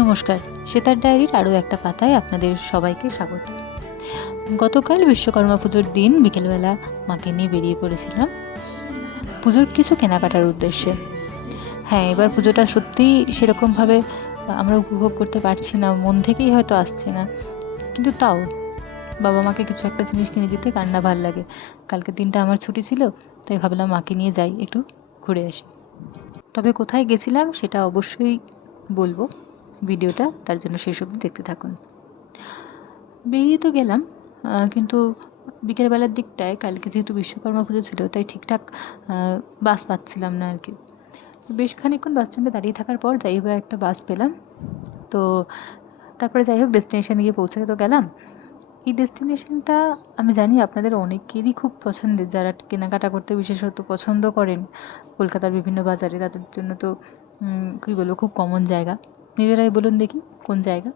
নমস্কার, সেতার ডায়েরির আরও একটা পাতায় আপনাদের সবাইকে স্বাগত। গতকাল বিশ্বকর্মা পুজোর দিন বিকেলবেলা মাকে নিয়ে বেরিয়ে পড়েছিলাম পুজোর কিছু কেনাকাটার উদ্দেশ্যে। হ্যাঁ এবার পুজোটা সত্যিই সেরকমভাবে আমরা উপভোগ করতে পারছি না, মন থেকেই হয়তো আসছে না। কিন্তু তাও, বাবা মাকে কিছু একটা জিনিস কিনে দিতে কান্না ভালো লাগে। কালকের দিনটা আমার ছুটি ছিল, তাই ভাবলাম মাকে নিয়ে যাই, একটু ঘুরে আসি। তবে কোথায় গেছিলাম সেটা অবশ্যই বলব। ভিডিওটা তার জন্য শেষ অবধি দেখতে থাকুন। বেরিয়ে তো গেলাম কিন্তু বিকেলবেলার দিকটায়, কালকে যেহেতু বিশ্বকর্মা পুজো ছিল, তাই ঠিকঠাক বাস পাচ্ছিলাম না আর কি বেশ খানিকক্ষণ বাস স্ট্যান্ডে দাঁড়িয়ে থাকার পর যাই হোক একটা বাস পেলাম। তো তারপরে যাই হোক ডেস্টিনেশানে গিয়ে পৌঁছে তো গেলাম। এই ডেস্টিনেশনটা আমি জানি আপনাদের অনেকেরই খুব পছন্দের, যারা কেনাকাটা করতে বিশেষত পছন্দ করেন কলকাতার বিভিন্ন বাজারে, তাদের জন্য তো কী বলব, খুব কমন জায়গা। নিজেরাই বলুন দেখি কোন জায়গা।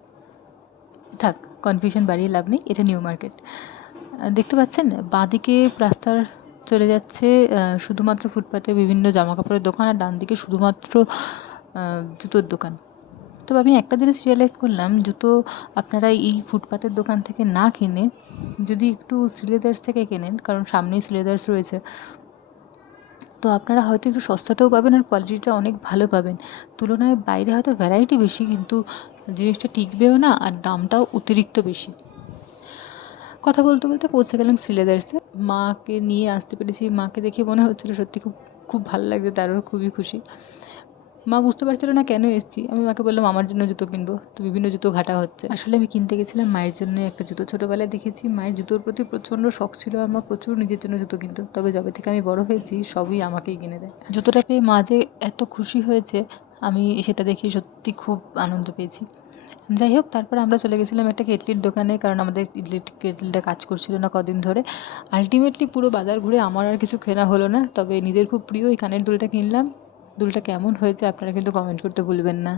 থাক কনফিউশন বাড়িয়ে লাভ নেই, এটা নিউ মার্কেট দেখতে পাচ্ছেন, বাঁদিকে রাস্তার চলে যাচ্ছে শুধুমাত্র ফুটপাতে বিভিন্ন জামা কাপড়ের দোকান আর ডান দিকে শুধুমাত্র জুতোর দোকান। তবে আমি একটা জিনিস রিয়েলাইজ করলাম, জুতো আপনারা এই ফুটপাতের দোকান থেকে না কিনে যদি একটু সিলেদার্স থেকে কেনেন, কারণ সামনেই সিলেদার্স রয়েছে তো আপনারা হয়তো একটু সস্তাতেও পাবেন আর কোয়ালিটিটা অনেক ভালো পাবেন। তুলনায় বাইরে হয়তো ভ্যারাইটি বেশি, কিন্তু জিনিসটা টিকবেও না আর দামটাও অতিরিক্ত বেশি। কথা বলতে বলতে পৌঁছে গেলাম শ্রীলেদার্সে মাকে নিয়ে আসতে পেরেছি। মাকে দেখে মনে হচ্ছিল সত্যি খুব খুব ভালো লাগছে, তারও খুবই খুশি। মা বুঝতে পারছিল না কেন এসেছি। আমি মাকে বললাম, আমার জন্য জুতো কিনবো। তো বিভিন্ন জুতো ঘাটা হচ্ছে। আসলে আমি কিনতে গেছিলাম মায়ের জন্য একটা জুতো। ছোটোবেলায় দেখেছি মায়ের জুতোর প্রতি প্রচণ্ড শখ ছিল। মা প্রচুর নিজের জন্য জুতো কিনতো। তবে যবে থেকে আমি বড় হয়েছি, সবই আমাকেই কিনে দেয়। জুতোটা পেয়ে মা যে এত খুশি হয়েছে, আমি সেটা দেখে সত্যি খুব আনন্দ পেয়েছি। যাই হোক, তারপর আমরা চলে গেছিলাম একটা কেটলির দোকানে, কারণ আমাদের কেটলিটা কাজ করছিল না কদিন ধরে। আলটিমেটলি পুরো বাজার ঘুরে আমার আর কিছু কেনা হলো না। তবে নিজের খুব প্রিয় এই কানের দুলটা কিনলাম। দুলটা কেমন হয়েছে আপনারা কিন্তু কমেন্ট করতে ভুলবেন না।